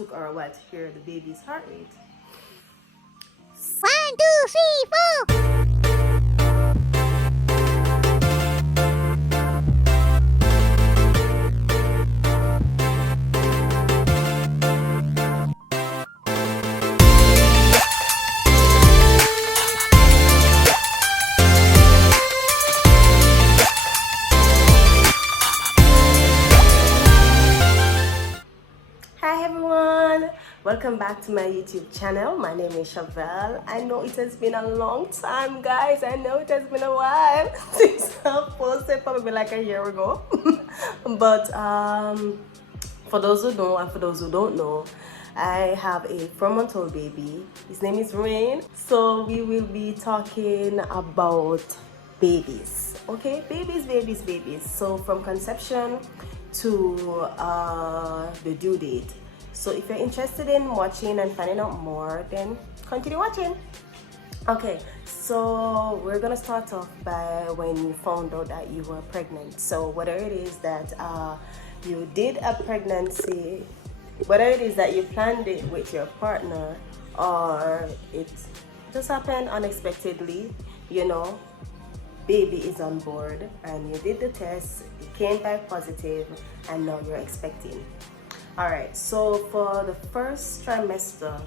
took her a while to hear the baby's heart rate. 1, 2, 3, 4. Hi everyone, welcome back to my YouTube channel. My name is Chevelle. I know it has been a long time, guys. I know it has been a while since I posted, probably like a year ago. But for those who know and for those who don't know, I have a 4-month-old baby. His name is Rain. So we will be talking about babies. Okay, babies. So from conception to the due date. So if you're interested in watching and finding out more, then continue watching. Okay, so we're gonna start off by when you found out that you were pregnant. So whether it is that you did a pregnancy, whether it is that you planned it with your partner, or it just happened unexpectedly, you know, baby is on board and you did the test, it came back positive, and now you're expecting. All right, so for the first trimester,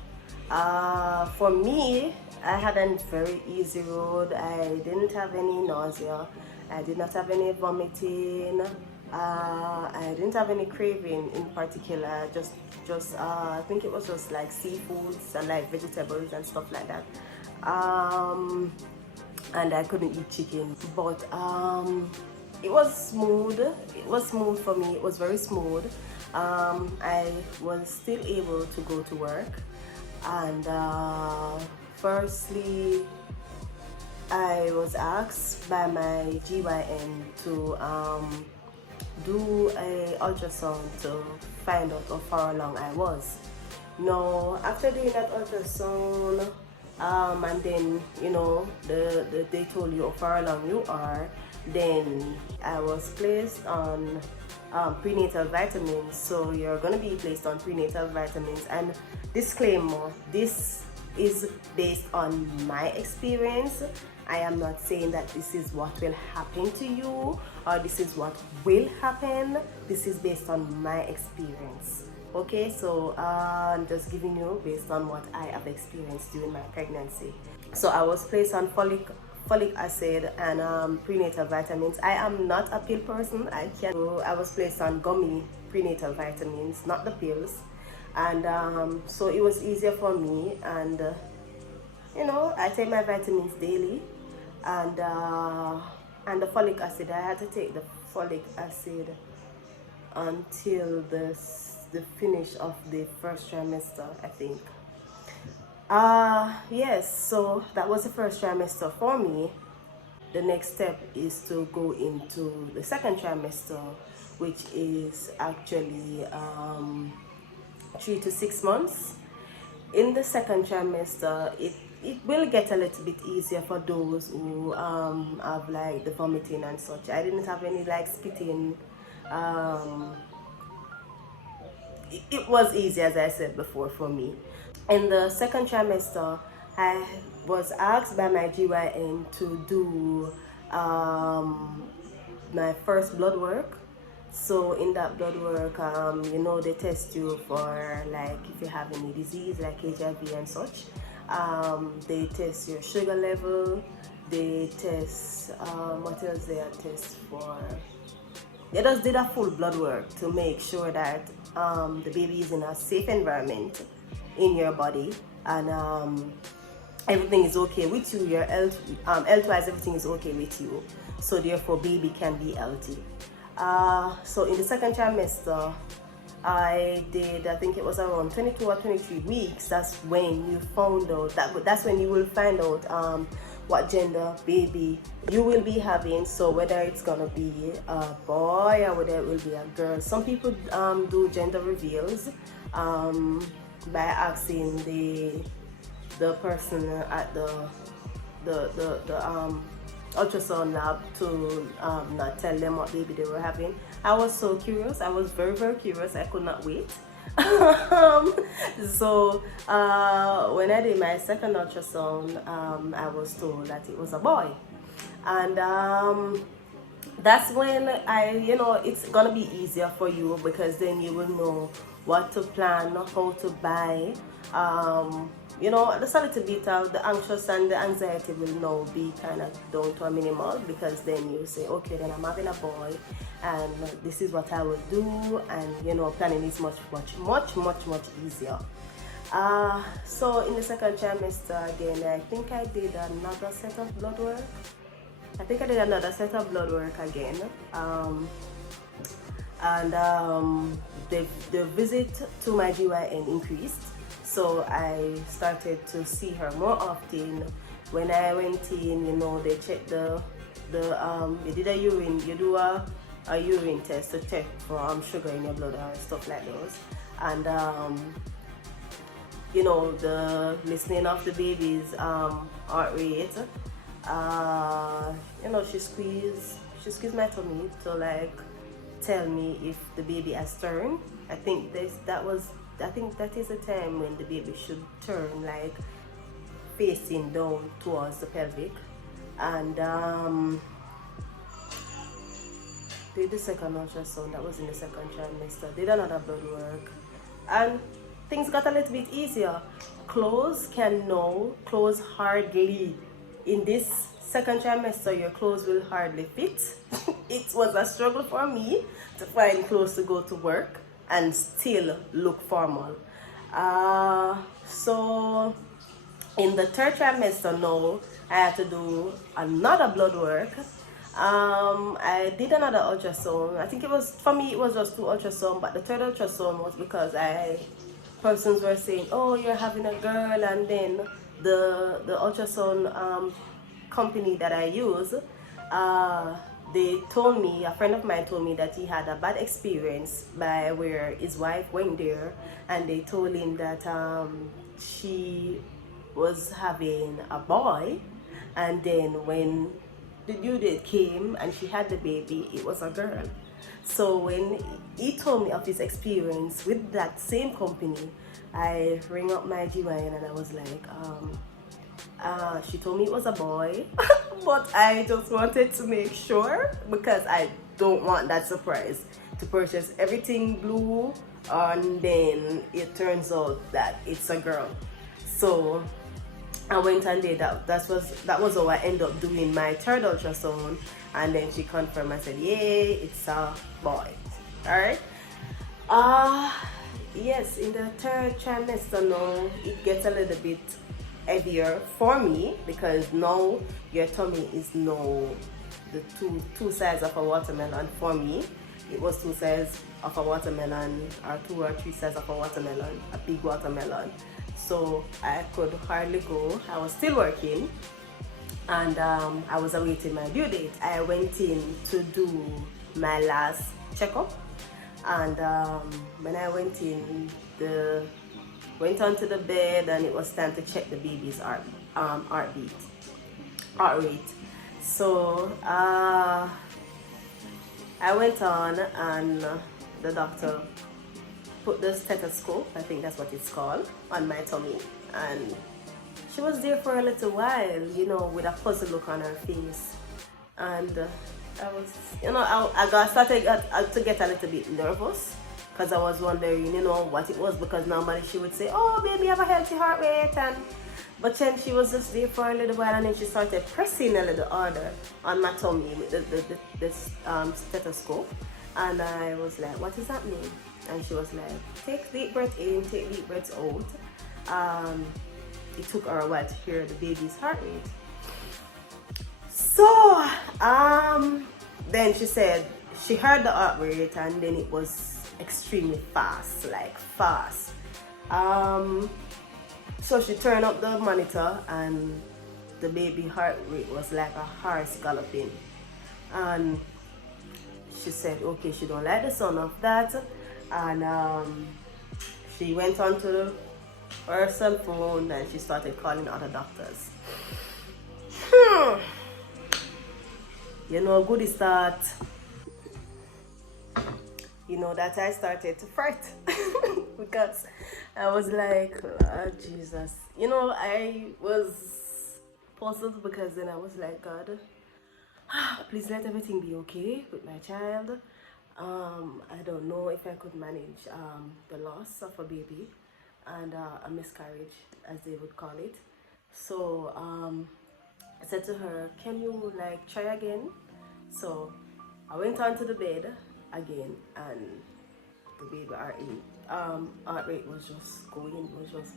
for me, I had a very easy road. I didn't have any nausea, I did not have any vomiting, I didn't have any craving in particular. Just I think it was just like seafoods and like vegetables and stuff like that. And I couldn't eat chicken, but it was smooth. It was smooth for me. It was very smooth. I was still able to go to work, and firstly, I was asked by my GYN to do a ultrasound to find out how far along I was. Now, after doing that ultrasound, and then you know they told you how far along you are, then I was placed on prenatal vitamins. So you're gonna be placed on prenatal vitamins, and disclaimer, this is based on my experience. I am not saying that this is what will happen to you or this is what will happen. This is based on my experience. Okay, so I'm just giving you based on what I have experienced during my pregnancy. So I was placed on folic acid and prenatal vitamins. I am not a pill person. I was placed on gummy prenatal vitamins, not the pills, and so it was easier for me. And you know, I take my vitamins daily, and the folic acid, I had to take the folic acid until the finish of the first trimester, I think. Yes, so that was the first trimester for me. The next step is to go into the second trimester, which is actually 3 to 6 months. In the second trimester, it will get a little bit easier for those who have like the vomiting and such. I didn't have any like spitting. It was easy, as I said before, for me. In the second trimester, I was asked by my GYN to do my first blood work. So in that blood work, you know, they test you for like if you have any disease like HIV and such. They test your sugar level. They test what else they test for. They just did a full blood work to make sure that the baby is in a safe environment in your body, and everything is okay with you. Your health-wise, everything is okay with you. So therefore, baby can be healthy. So in the second trimester, I think it was around 22 or 23 weeks. That's when you found out that's when you will find out what gender baby you will be having. So whether it's gonna be a boy or whether it will be a girl. Some people do gender reveals by asking the person at the ultrasound lab to not tell them what baby they were having. I was so curious. I was very, very curious. I could not wait. When I did my second ultrasound, I was told that it was a boy, and that's when it's gonna be easier for you, because then you will know what to plan, how to buy. Just a little bit of the anxious and the anxiety will now be kind of down to a minimal, because then you say, okay, then I'm having a boy, and this is what I will do, and planning is much easier. So in the second trimester again, I think I did another set of blood work. Again. The visit to my GYN increased, so I started to see her more often. When I went in, they checked they did a urine, you do a urine test to check for sugar in your blood or stuff like those, and the listening of the baby's heart rate. She squeezed my tummy to like tell me if the baby has turned. I think that is the time when the baby should turn, like facing down towards the pelvic. And did the second ultrasound. That was in the second trimester. Did another blood work, and things got a little bit easier. Clothes can now close hardly. In this second trimester, your clothes will hardly fit. It was a struggle for me to find clothes to go to work and still look formal. So in the third trimester now, I had to do another blood work. I did another ultrasound. I think it was just 2 ultrasound, but the third ultrasound was because persons were saying, oh, you're having a girl, and then the ultrasound company that I use, a friend of mine told me that he had a bad experience by where his wife went there, and they told him that she was having a boy, and then when the due date came and she had the baby, it was a girl. So when he told me of his experience with that same company, I rang up my GYN and I was like, she told me it was a boy, but I just wanted to make sure, because I don't want that surprise to purchase everything blue and then it turns out that it's a girl. So I went and did that. That was how I ended up doing my third ultrasound, and then she confirmed. I said, yay, it's a boy. Alright. Yes, in the third trimester now, it gets a little bit heavier for me, because now your tummy is now the two sides of a watermelon. For me, it was 2 sides of a watermelon, or 2 or 3 sides of a watermelon, a big watermelon. So I could hardly go. I was still working, and I was awaiting my due date. I went in to do my last checkup, and when I went in, went onto the bed, and it was time to check the baby's heart rate. So I went on, and the doctor put the stethoscope, I think that's what it's called, on my tummy, and she was there for a little while, with a puzzled look on her face. And I was, I started to get a little bit nervous, because I was wondering, what it was, because normally she would say, oh, baby, you have a healthy heart rate, but then she was just there for a little while, and then she started pressing a little harder on my tummy with the stethoscope, and I was like, what is happening? And she was like, take deep breath in, take deep breaths out. It took her a while to hear the baby's heart rate. So then she said she heard the heart rate, and then it was extremely fast, like fast. So she turned up the monitor, and the baby heart rate was like a horse galloping. And she said, okay, she don't like the sound of that. And she went onto her cell phone, and she started calling other doctors. Good start. that I started to fret because I was like, oh, Jesus. I was puzzled because then I was like, God, please let everything be okay with my child. I don't know if I could manage the loss of a baby and a miscarriage, as they would call it. So I said to her, can you like try again? So I went onto the bed again, and the baby heart rate was just going, was just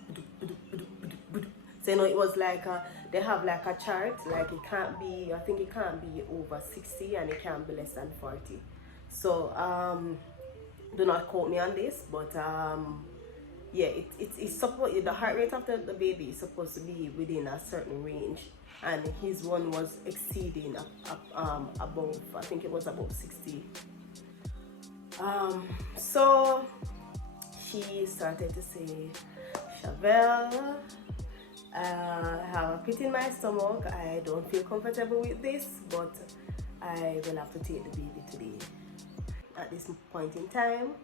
so it was like they have like a chart, like it can't be, I think it can't be over 60 and it can't be less than 40. So do not quote me on this, but yeah, it's supposed, the heart rate of the baby is supposed to be within a certain range, and his one was exceeding above, I think it was above 60. So she started to say, Chevelle, I have a pit in my stomach, I don't feel comfortable with this, but I will have to take the baby today. At this point in time,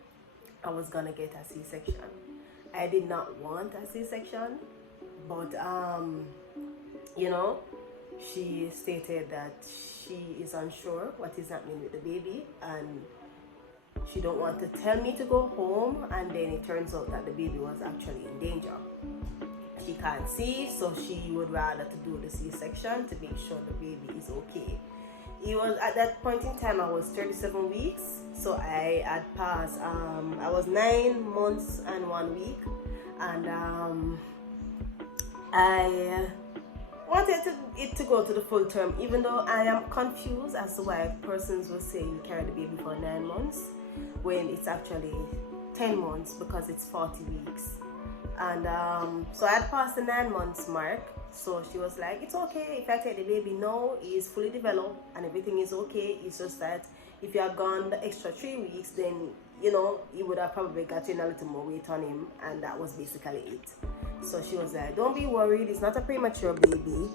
I was gonna get a C-section. I did not want a C-section, but she stated that she is unsure what is happening with the baby, and she don't want to tell me to go home, and then it turns out that the baby was actually in danger. She can't see, so she would rather to do the C-section to make sure the baby is okay. It was at that point in time I was 37 weeks, so I had passed, I was 9 months and 1 week, and I wanted it to go to the full term, even though I am confused as to why persons will say you carry the baby for 9 months when it's actually 10 months because it's 40 weeks. And so I had passed the 9 months mark. So she was like, it's okay if I take the baby now, he is fully developed and everything is okay. It's just that if you had gone the extra 3 weeks, then you would have probably gotten a little more weight on him, and that was basically it. So she was like, don't be worried, it's not a premature baby,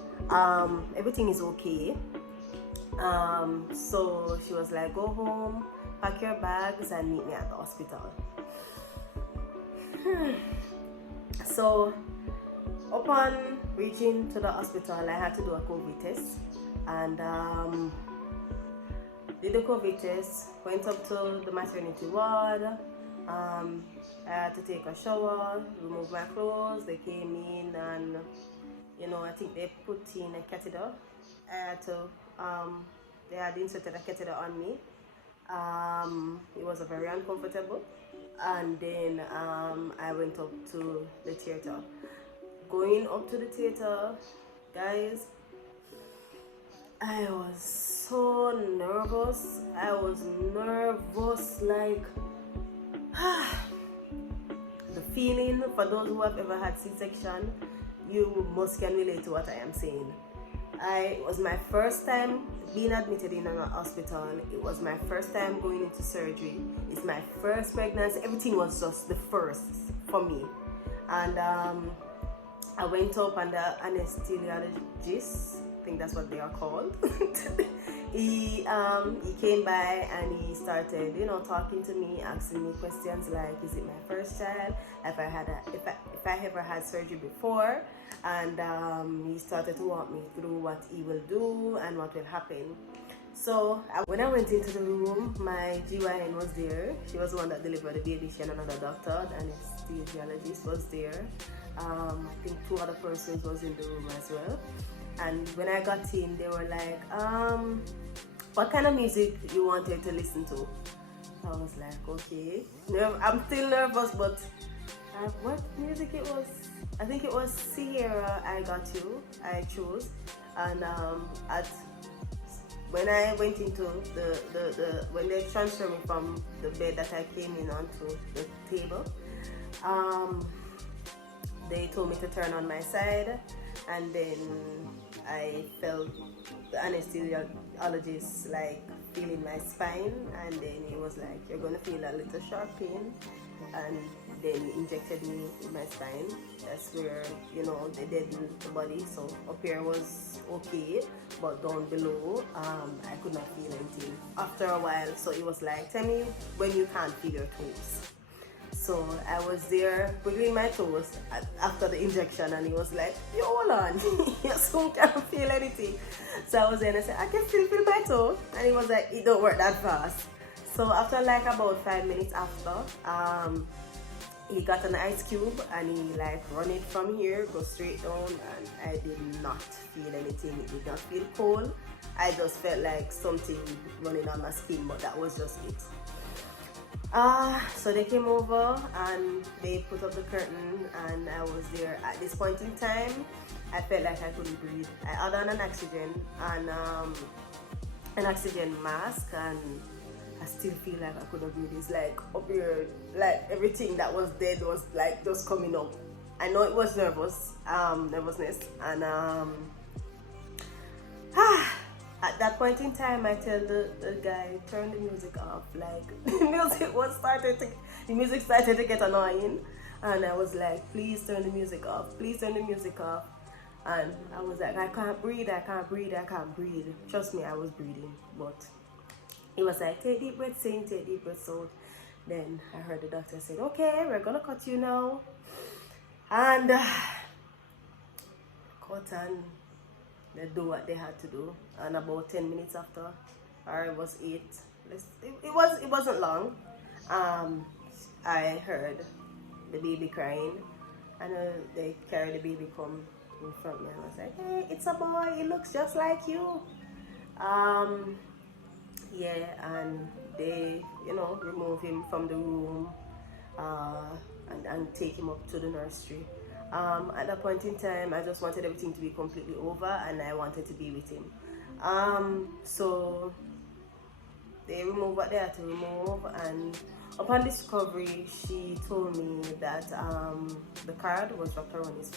everything is okay. So she was like, go home, pack your bags and meet me at the hospital. So upon reaching to the hospital, I had to do a COVID test, and did the COVID test, went up to the maternity ward. I had to take a shower, remove my clothes. They came in and I think they put in a catheter. I had to they had inserted a catheter on me. It was very uncomfortable, and then I went up to the theater. Going up to the theater, guys, I was so nervous. I was nervous, like the feeling, for those who have ever had C-section, you must can relate to what I am saying. It was my first time being admitted in a hospital. It was my first time going into surgery. It's my first pregnancy. Everything was just the first for me. And I went up and the anesthesiologist, I think that's what they are called, he came by and he started, talking to me, asking me questions like, is it my first child? If I ever had surgery before? And he started to walk me through what he will do and what will happen. So when I went into the room, my GYN was there. She was the one that delivered the baby. She and another doctor, the anesthesiologist was there. I think 2 other persons was in the room as well. And when I got in, they were like, what kind of music you wanted to listen to? I was like, okay. I'm still nervous, but what music it was? I think it was Sierra, I Got You, I chose. And when I went into when they transferred me from the bed that I came in onto the table, they told me to turn on my side, and then I felt the anesthesiologist like feeling my spine, and then he was like, you're gonna feel a little sharp pain, and then he injected me in my spine. That's where, you know, they did the body. So up here was okay, but down below, I could not feel anything. After a while, so it was like, tell me when you can't feel your toes. So I was there wiggling my toes after the injection, and he was like, yo, hold on, you soon can't feel anything. So I was there and I said, I can still feel my toe. And he was like, it don't work that fast. So after like about 5 minutes after, he got an ice cube and he like run it from here, go straight down, and I did not feel anything. It did not feel cold. I just felt like something running on my skin, but that was just it. So they came over and they put up the curtain, and I was there. At this point in time, I felt like I couldn't breathe. I had on an oxygen mask, and I still feel like I couldn't breathe. It's like up here, like everything that was dead was like just coming up. I know it was nervousness, and at that point in time, I tell the guy, turn the music off. Like the music started to get annoying, and I was like, please turn the music off. Please turn the music off. And I was like, I can't breathe. I can't breathe. I can't breathe. Trust me, I was breathing, but he was like, take deep breaths in, take deep breaths out. Then I heard the doctor said, okay, we're gonna cut you now, and cut, and they do what they had to do. And about 10 minutes after, or it was 8, it wasn't long, I heard the baby crying, and they carried the baby come in front of me, and I was like, hey, it's a boy, he looks just like you. Yeah, and they, you know, remove him from the room, and take him up to the nursery. At that point in time, I just wanted everything to be completely over, and I wanted to be with him. So they removed what they had to remove, and upon discovery, she told me that the cord was wrapped around his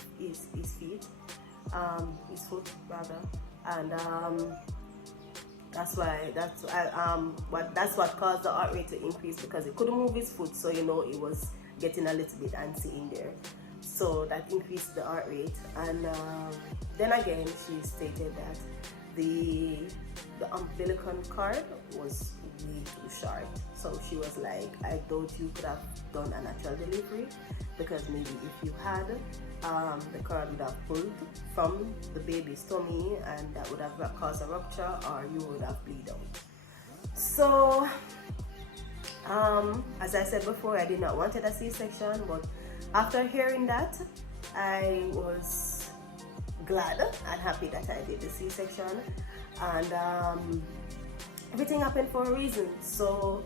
feet, his foot rather, and that's what caused the heart rate to increase, because it couldn't move his foot, so you know it was getting a little bit antsy in there. So that increased the heart rate, and then again she stated that the umbilical cord was way too short. So she was like, I doubt you could have done a natural delivery, because maybe if you had, the cord would have pulled from the baby's tummy, and that would have caused a rupture, or you would have bleed out. So as I said before, I did not want a C-section, but after hearing that, I was glad and happy that I did the C-section, and everything happened for a reason. So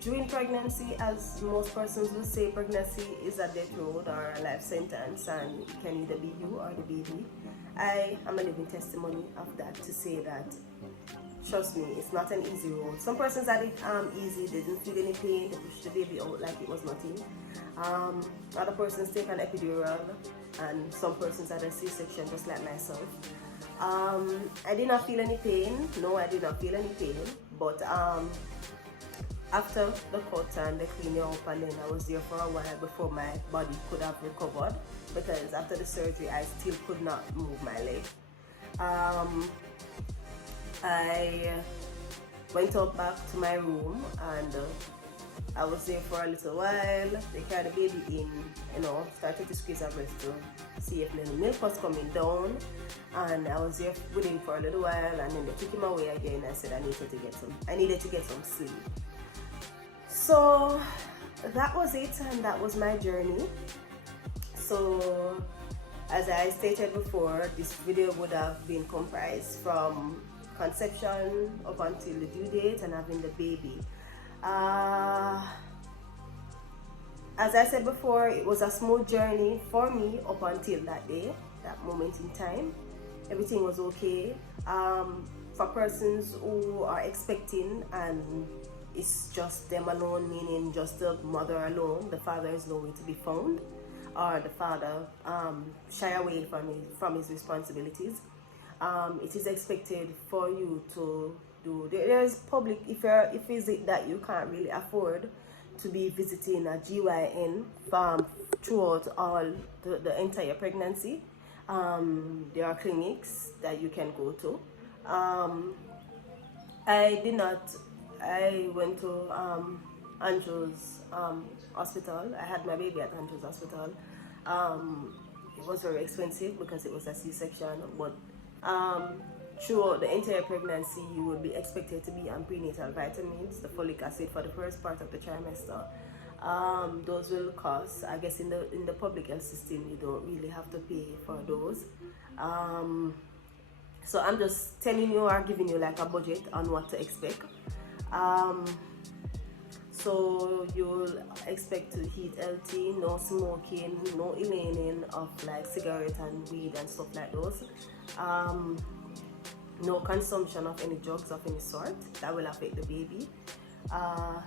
during pregnancy, as most persons will say, pregnancy is a death road or a life sentence, and it can either be you or the baby. I am a living testimony of that, to say that, trust me, it's not an easy road. Some persons had it easy, they didn't feel any pain, they pushed the baby out like it was nothing. Other persons take an epidural, and some persons had a C-section, just like myself. I did not feel any pain. No, I did not feel any pain, but after the cut and they clean you up, and then I was there for a while before my body could have recovered, because after the surgery I still could not move my leg. I went up back to my room, and I was there for a little while. They carried the baby in, you know, started to squeeze her breast to see if the milk was coming down, and I was there with him for a little while, and then they took him away again. I said I needed to get some sleep. So that was it, and that was my journey. So as I stated before, this video would have been comprised from conception up until the due date and having the baby. As I said before, it was a smooth journey for me up until that day, that moment in time. Everything was okay. For persons who are expecting and it's just them alone, meaning just the mother alone, the father is nowhere to be found, or the father shy away from his responsibilities, it is expected for you to do, there's public, if it's it that you can't really afford, to be visiting a GYN farm throughout all the entire pregnancy. There are clinics that you can go to. I did not. I went to Andrew's hospital. I had my baby at Andrew's hospital. It was very expensive because it was a C-section, but throughout the entire pregnancy, you will be expected to be on prenatal vitamins, the folic acid for the first part of the trimester. Those will cost. I guess in the public health system, you don't really have to pay for those. So I'm just telling you or giving you like a budget on what to expect. So you'll expect to eat healthy, no smoking, no inhaling of like cigarette and weed and stuff like those. No consumption of any drugs of any sort that will affect the baby.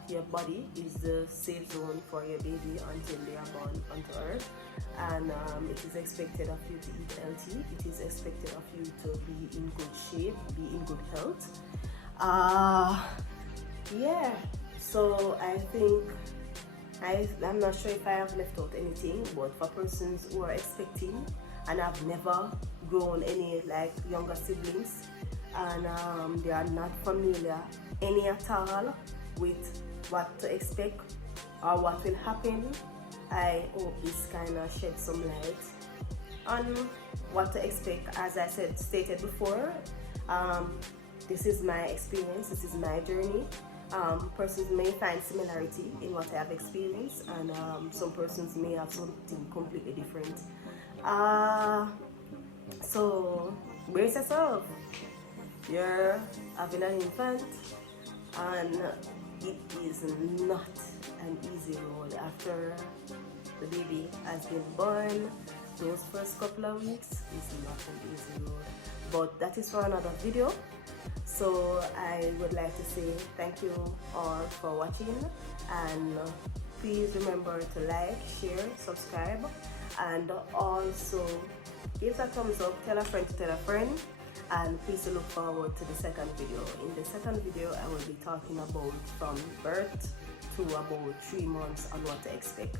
Your body is the safe zone for your baby until they are born onto earth, and it is expected of you to eat healthy. It is expected of you to be in good shape, be in good health. Yeah, so I think I'm not sure if I have left out anything, but for persons who are expecting and have never grown any like younger siblings, and they are not familiar any at all with what to expect or what will happen, I hope this kind of shed some light on what to expect. As I stated before, this is my experience, this is my journey. Persons may find similarity in what I have experienced, and some persons may have something completely different. So brace yourself. You're having an infant, and it is not an easy road. After the baby has been born, those first couple of weeks is not an easy road. But that is for another video. So I would like to say thank you all for watching, and please remember to like, share, subscribe, and also give a thumbs up, tell a friend to tell a friend, and please look forward to the second video. In the second video, I will be talking about from birth to about 3 months on what to expect.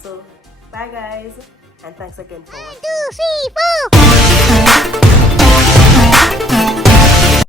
So bye guys, and thanks again for watching. 1, 2, 3, 4.